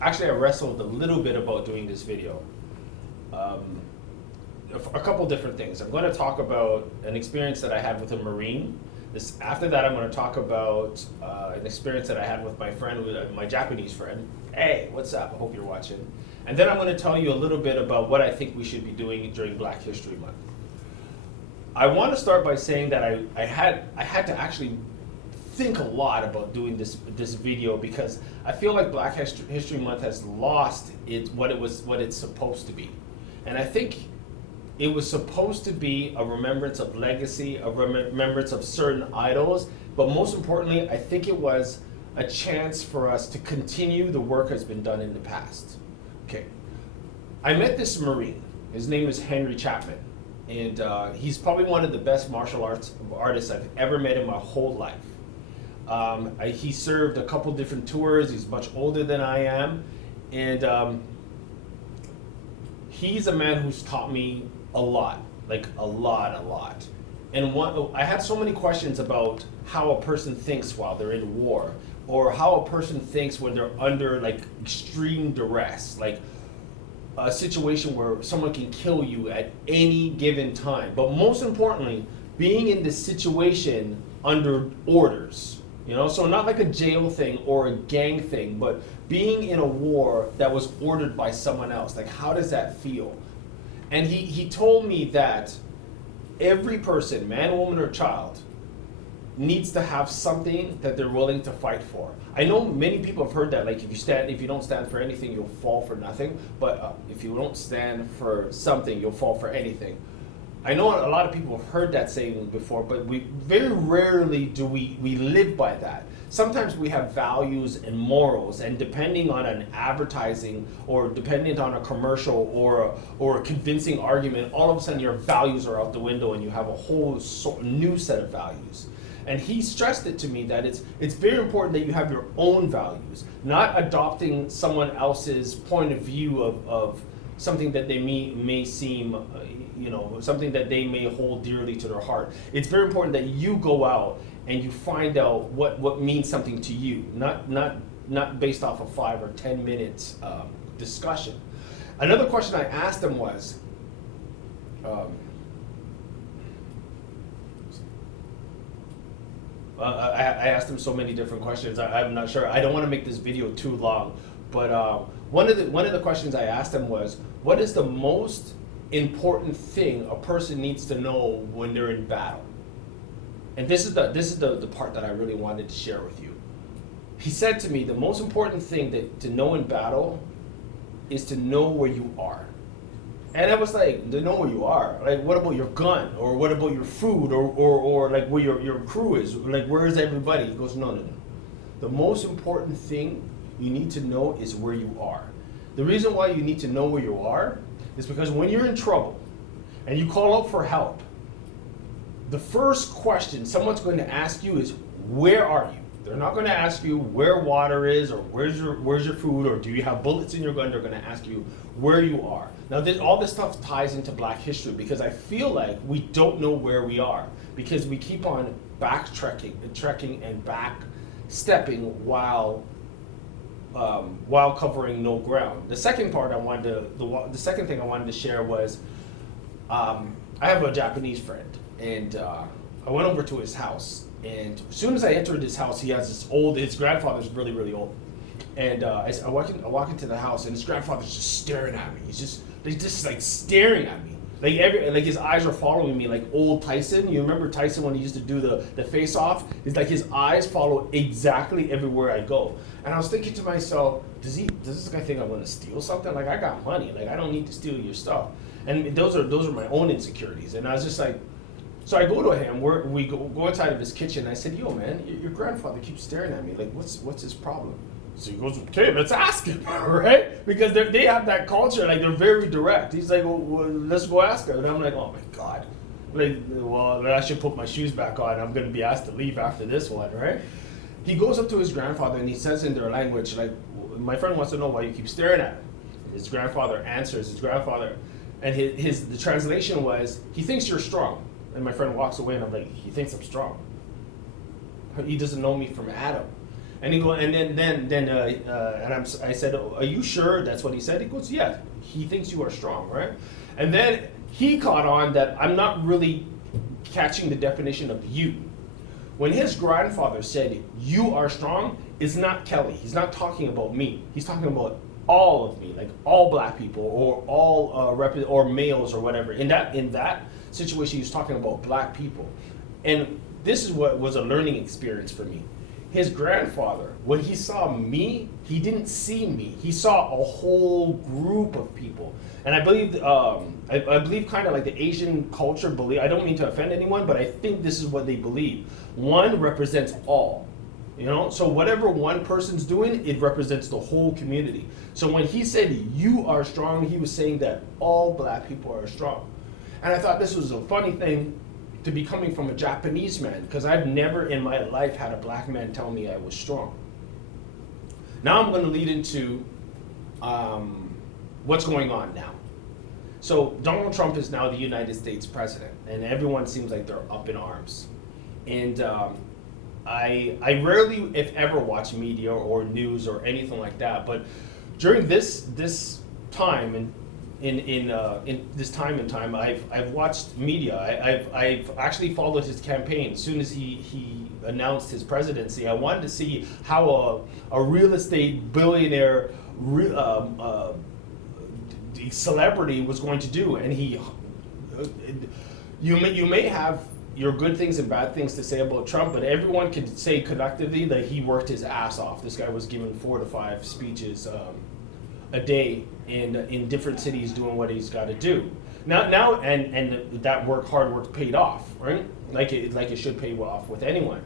Actually, I wrestled a little bit about doing this video. Um, a couple different things. I'm going to talk about an experience that I had with a Marine. After that, I'm going to talk about an experience that I had with my friend, my Japanese friend. Hey, what's up? I hope you're watching. And then I'm going to tell you a little bit about what I think we should be doing during Black History Month. I want to start by saying that I had to actually think a lot about doing this video because I feel like Black History Month has lost what it's supposed to be, and I think it was supposed to be a remembrance of legacy, a remembrance of certain idols, but most importantly, I think it was a chance for us to continue the work that's been done in the past. Okay, I met this Marine. His name is Henry Chapman, and he's probably one of the best martial arts artists I've ever met in my whole life. He served a couple different tours. He's much older than I am, and he's a man who's taught me a lot, like a lot. And I had so many questions about how a person thinks while they're in war, or how a person thinks when they're under like extreme duress, like a situation where someone can kill you at any given time. But most importantly, being in this situation under orders. You know, so not like a jail thing or a gang thing, but being in a war that was ordered by someone else. Like, how does that feel? And he told me that every person, man, woman, or child, needs to have something that they're willing to fight for. I know many people have heard that, like if you don't stand for anything, you'll fall for nothing. But if you don't stand for something, you'll fall for anything. I know a lot of people have heard that saying before, but we very rarely do we live by that. Sometimes we have values and morals, and depending on an advertising or dependent on a commercial or a convincing argument, all of a sudden your values are out the window and you have a whole new set of values. And he stressed it to me that it's very important that you have your own values, not adopting someone else's point of view of something that they may seem, something that they may hold dearly to their heart. It's very important that you go out and you find out what means something to you, not based off of 5 or 10 minutes discussion. Another question I asked him was, I asked him so many different questions. I'm not sure. I don't want to make this video too long, but one of the questions I asked him was, what is the most important thing a person needs to know when they're in battle? And this is the part that I really wanted to share with you. He said to me, the most important thing to know in battle is to know where you are. And I was like, to know where you are? Like, what about your gun? Or what about your food? Or like where your crew is? Like, where is everybody? He goes, no. The most important thing you need to know is where you are. The reason why you need to know where you are is because when you're in trouble and you call out for help, the first question someone's going to ask you is, where are you? They're not going to ask you where water is or where's your food or do you have bullets in your gun. They're going to ask you where you are. Now, all this stuff ties into Black history because I feel like we don't know where we are because we keep on trekking and backstepping while covering no ground. The second thing I wanted to share was, I have a Japanese friend, and I went over to his house. And as soon as I entered his house, he has his grandfather's really, really old. And I walk into the house, and his grandfather's just staring at me. He's just like staring at me. Like his eyes are following me like old Tyson. You remember Tyson when he used to do the face off? It's like his eyes follow exactly everywhere I go. And I was thinking to myself, does this guy think I'm gonna steal something? Like, I got money, like I don't need to steal your stuff. And those are my own insecurities. And I was just like, so I go to him, we go inside of his kitchen, and I said, yo man, your grandfather keeps staring at me, like what's his problem? So he goes, okay, let's ask him, right? Because they have that culture, like they're very direct. He's like, well, let's go ask him. And I'm like, oh my God. Like, well, I should put my shoes back on. I'm gonna be asked to leave after this one, right? He goes up to his grandfather and he says in their language, like, my friend wants to know why you keep staring at him. His grandfather answers, and the translation was, he thinks you're strong. And my friend walks away and I'm like, he thinks I'm strong. He doesn't know me from Adam. And he go, and then I said, are you sure that's what he said? He goes, yeah, he thinks you are strong, right? And then he caught on that I'm not really catching the definition of you. When his grandfather said, you are strong, it's not Kelly. He's not talking about me. He's talking about all of me, like all black people or all or males or whatever. In that situation, he was talking about black people. And this is what was a learning experience for me. His grandfather, when he saw me, he didn't see me. He saw a whole group of people. And I believe, I believe kind of like the Asian culture believe, I don't mean to offend anyone, but I think this is what they believe. One represents all, you know? So whatever one person's doing, it represents the whole community. So when he said, you are strong, he was saying that all black people are strong. And I thought this was a funny thing to be coming from a Japanese man, because I've never in my life had a black man tell me I was strong. Now I'm going to lead into what's going on now. So Donald Trump is now the United States president, and everyone seems like they're up in arms. And I rarely, if ever, watch media or news or anything like that. But during this time and in this time and time, I've watched media. I've actually followed his campaign. As soon as he announced his presidency, I wanted to see how a real estate billionaire celebrity was going to do. And you may have your good things and bad things to say about Trump, but everyone could say collectively that he worked his ass off. This guy was given 4 to 5 speeches a day in different cities doing what he's got to do. Now and that hard work paid off, right? Like it should pay off with anyone.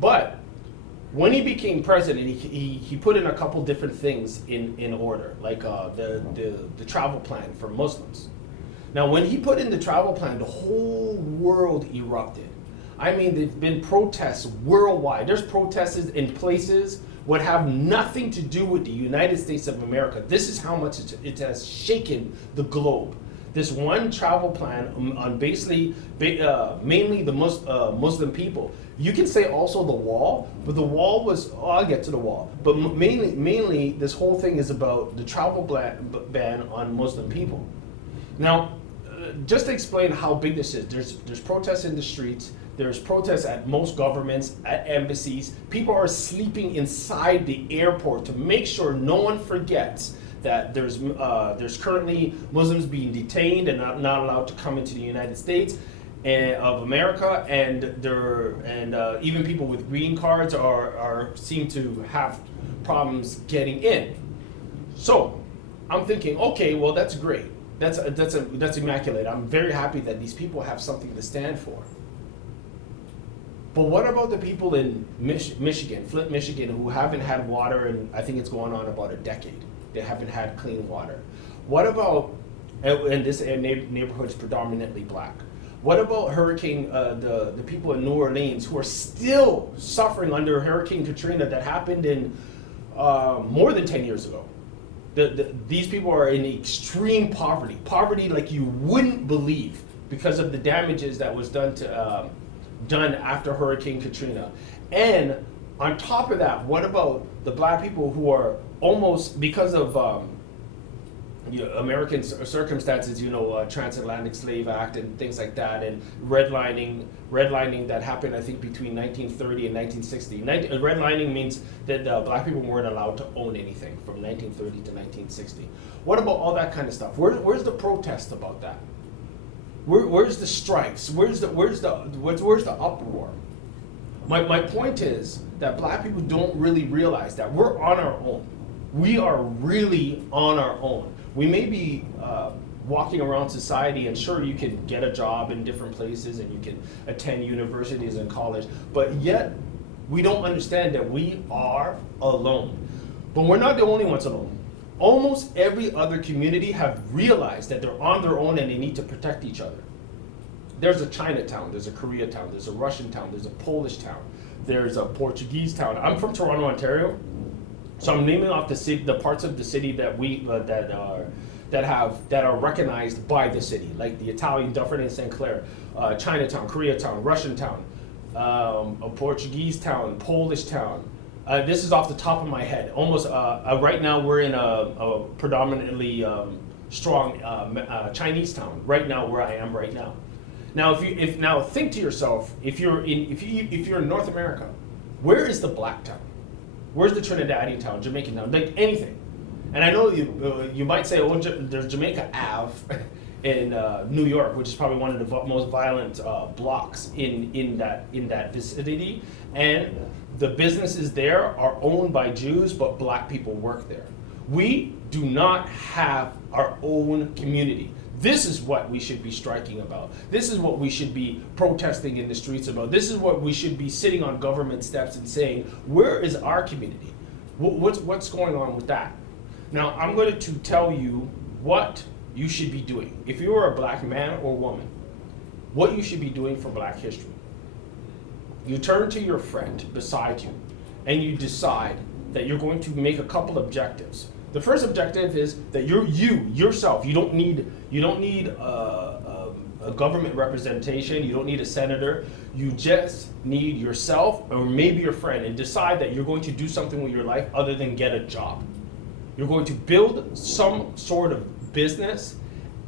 But when he became president, he put in a couple different things in order, like the travel plan for Muslims. Now, when he put in the travel plan, the whole world erupted. I mean, there's been protests worldwide. There's protests in places what have nothing to do with the United States of America. This is how much it has shaken the globe. This one travel plan on basically, mainly the Muslim people. You can say also the wall, but the wall was, I'll get to the wall. But mainly this whole thing is about the travel ban on Muslim people. Now, just to explain how big this is, there's protests in the streets, there's protests at most governments, at embassies. People are sleeping inside the airport to make sure no one forgets that there's currently Muslims being detained and not allowed to come into the United States of America, and even people with green cards seem to have problems getting in. So I'm thinking, okay, well that's great. That's immaculate. I'm very happy that these people have something to stand for. But what about the people in Michigan, Flint, Michigan, who haven't had water, and I think it's going on about a decade. They haven't had clean water. What about, and this neighborhood is predominantly black. What about the people in New Orleans who are still suffering under Hurricane Katrina that happened in more than 10 years ago? These people are in extreme poverty like you wouldn't believe, because of the damages that was done after Hurricane Katrina. And on top of that, what about the black people who are almost, because of American circumstances, Transatlantic Slave Act and things like that, and redlining that happened, I think, between 1930 and 1960. Redlining means that black people weren't allowed to own anything from 1930 to 1960. What about all that kind of stuff? Where's the protest about that? Where's the strikes? Where's the uproar? My point is that black people don't really realize that we're on our own. We are really on our own. We may be walking around society, and sure, you can get a job in different places and you can attend universities and college, but yet we don't understand that we are alone. But we're not the only ones alone. Almost every other community have realized that they're on their own and they need to protect each other. There's a Chinatown, there's a Koreatown, there's a Russian town, there's a Polish town, there's a Portuguese town. I'm from Toronto, Ontario, so I'm naming off the parts of the city that that are recognized by the city, like the Italian Dufferin and St. Clair, Chinatown, Koreatown, Russian town, a Portuguese town, Polish town, This is off the top of my head. Almost right now we're in a predominantly strong Chinese town. Right now, where I am right now. Now, now think to yourself, if you're in North America, where is the black town? Where's the Trinidadian town, Jamaican town, like anything? And I know you might say, oh, there's Jamaica Ave in New York, which is probably one of the most violent blocks in that vicinity, and the businesses there are owned by Jews, but black people work there. We do not have our own community. This is what we should be striking about. This is what we should be protesting in the streets about. This is what we should be sitting on government steps and saying, where is our community? What's going on with that? Now, I'm going to tell you what you should be doing. If you are a black man or woman, what you should be doing for Black history. You turn to your friend beside you and you decide that you're going to make a couple objectives. The first objective is that you're yourself. You don't need a government representation. You don't need a senator. You just need yourself or maybe your friend, and decide that you're going to do something with your life other than get a job. You're going to build some sort of business,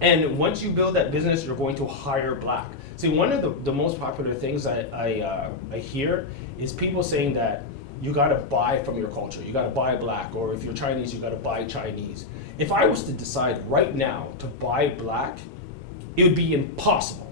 and once you build that business, you're going to hire black. See, one of the most popular things I hear is people saying that you gotta buy from your culture, you gotta buy black, or if you're Chinese, you gotta buy Chinese. If I was to decide right now to buy black, it would be impossible.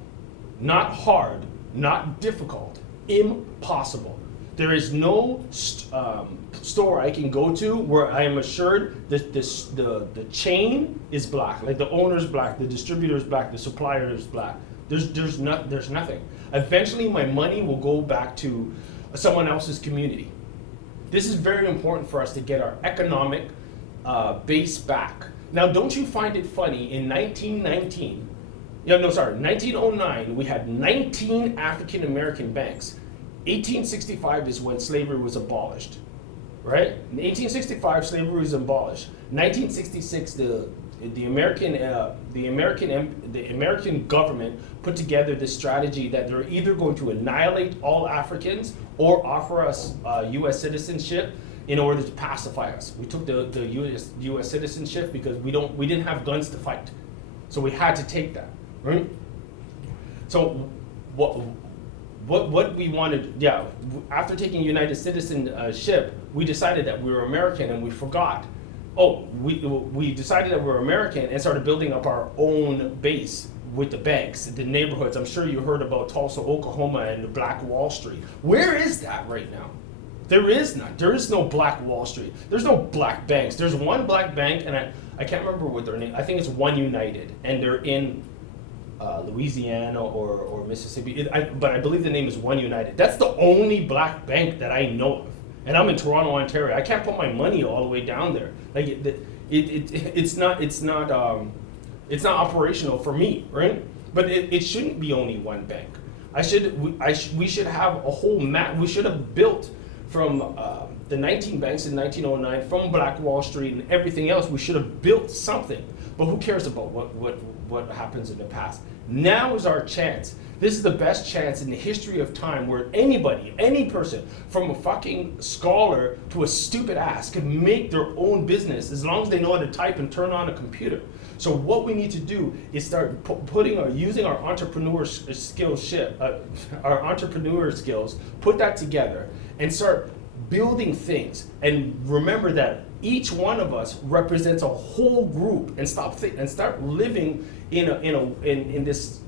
Not hard, not difficult, impossible. There is no store I can go to where I am assured that the chain is black, like the owner's black, the distributor's black, the supplier is black. There's nothing. Eventually my money will go back to someone else's community. This is very important for us to get our economic base back. Now, don't you find it funny, in 1909, we had 19 African American banks. 1865 is when slavery was abolished, right? In 1865, slavery was abolished. 1966, the American government put together this strategy that they're either going to annihilate all Africans or offer us U.S. citizenship in order to pacify us. We took the U.S. citizenship because we didn't have guns to fight, so we had to take that, right? So what we wanted, after taking United citizenship, we decided that we were American, and we forgot. We decided that we were American and started building up our own base with the banks, the neighborhoods. I'm sure you heard about Tulsa, Oklahoma, and the Black Wall Street. Where is that right now? There is none. There is no Black Wall Street. There's no black banks. There's one black bank, and I can't remember what their name. I think it's One United, and they're in Louisiana or Mississippi. But I believe the name is One United. That's the only black bank that I know of. And I'm in Toronto, Ontario. I can't put my money all the way down there. Like it's not operational for me, right? But it shouldn't be only one bank. We should have a whole map. We should have built from the 19 banks in 1909, from Black Wall Street and everything else. We should have built something. But who cares about what happens in the past? Now is our chance. This is the best chance in the history of time where anybody, any person, from a fucking scholar to a stupid ass, can make their own business as long as they know how to type and turn on a computer. So what we need to do is start using our entrepreneur skills, put that together, and start building things. And remember that each one of us represents a whole group, and start living in this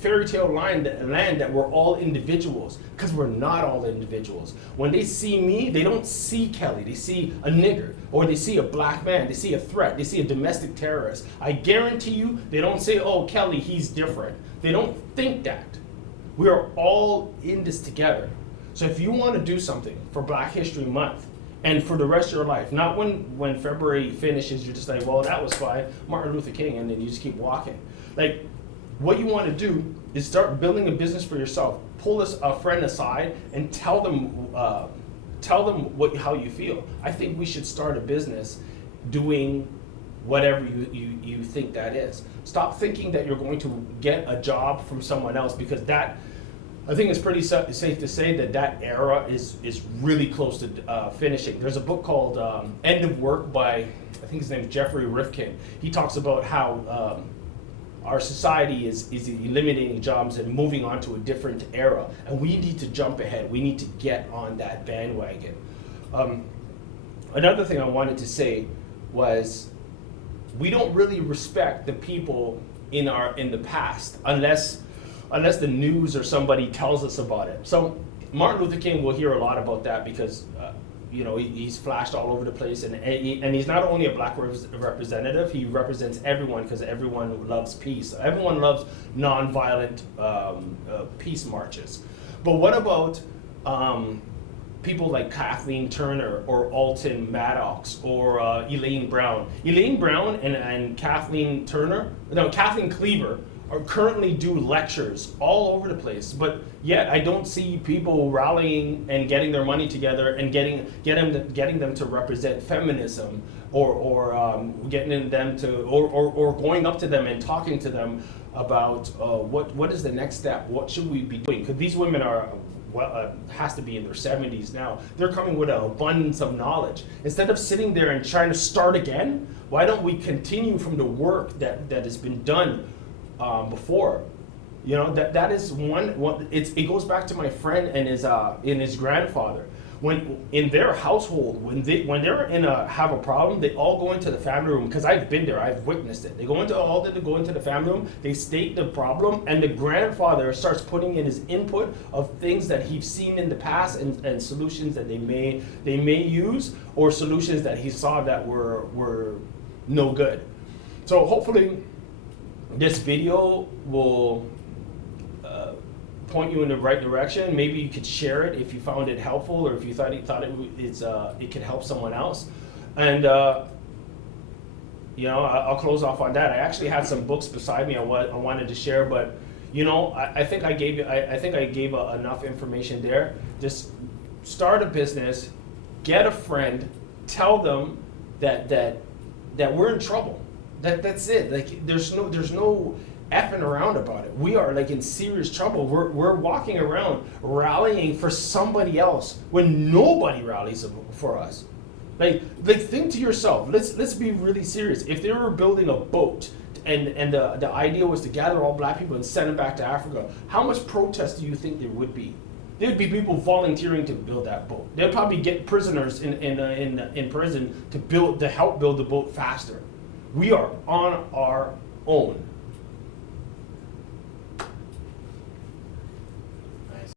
fairy tale land that we're all individuals, because we're not all individuals. When they see me, they don't see Kelly, they see a nigger, or they see a black man, they see a threat, they see a domestic terrorist. I guarantee you, they don't say, oh, Kelly, he's different. They don't think that. We are all in this together. So if you want to do something for Black History Month, and for the rest of your life, not when February finishes, you're just like, well, that was fine, Martin Luther King, and then you just keep walking. Like, what you want to do is start building a business for yourself. Pull a friend aside and tell them how you feel. I think we should start a business doing whatever you think that is. Stop thinking that you're going to get a job from someone else, because I think it's pretty safe to say that that era is really close to finishing. There's a book called End of Work by, I think his name is Jeffrey Rifkin. He talks about how our society is eliminating jobs and moving on to a different era, and we need to jump ahead. We need to get on that bandwagon. Another thing I wanted to say was we don't really respect the people in the past unless the news or somebody tells us about it. So Martin Luther King, will hear a lot about that because he's flashed all over the place, and he's not only a black representative, he represents everyone because everyone loves peace. Everyone loves nonviolent peace marches. But what about people like Kathleen Turner or Alton Maddox or Elaine Brown? Elaine Brown and Kathleen Cleaver are currently do lectures all over the place, but yet I don't see people rallying and getting their money together and getting them to represent feminism or getting them to or going up to them and talking to them about what is the next step, what should we be doing, because these women are has to be in their 70s now. They're coming with an abundance of knowledge. Instead of sitting there and trying to start again, why don't we continue from the work that has been done before? That is one. It goes back to my friend and his grandfather. When in their household, when they're have a problem, they all go into the family room, because I've been there, I've witnessed it. They go into the family room, they state the problem, and the grandfather starts putting in his input of things that he's seen in the past and solutions that they may use, or solutions that he saw that were no good. So hopefully this video will point you in the right direction. Maybe you could share it if you found it helpful, or if you thought it could help someone else. And I'll close off on that. I actually had some books beside me I wanted to share, but I think I gave enough information there. Just start a business, get a friend, tell them that we're in trouble. That's it. Like there's no effing around about it. We are in serious trouble. We're walking around rallying for somebody else when nobody rallies for us. Like think to yourself. Let's be really serious. If they were building a boat and the idea was to gather all black people and send them back to Africa, how much protest do you think there would be? There would be people volunteering to build that boat. They'd probably get prisoners in prison to help build the boat faster. We are on our own.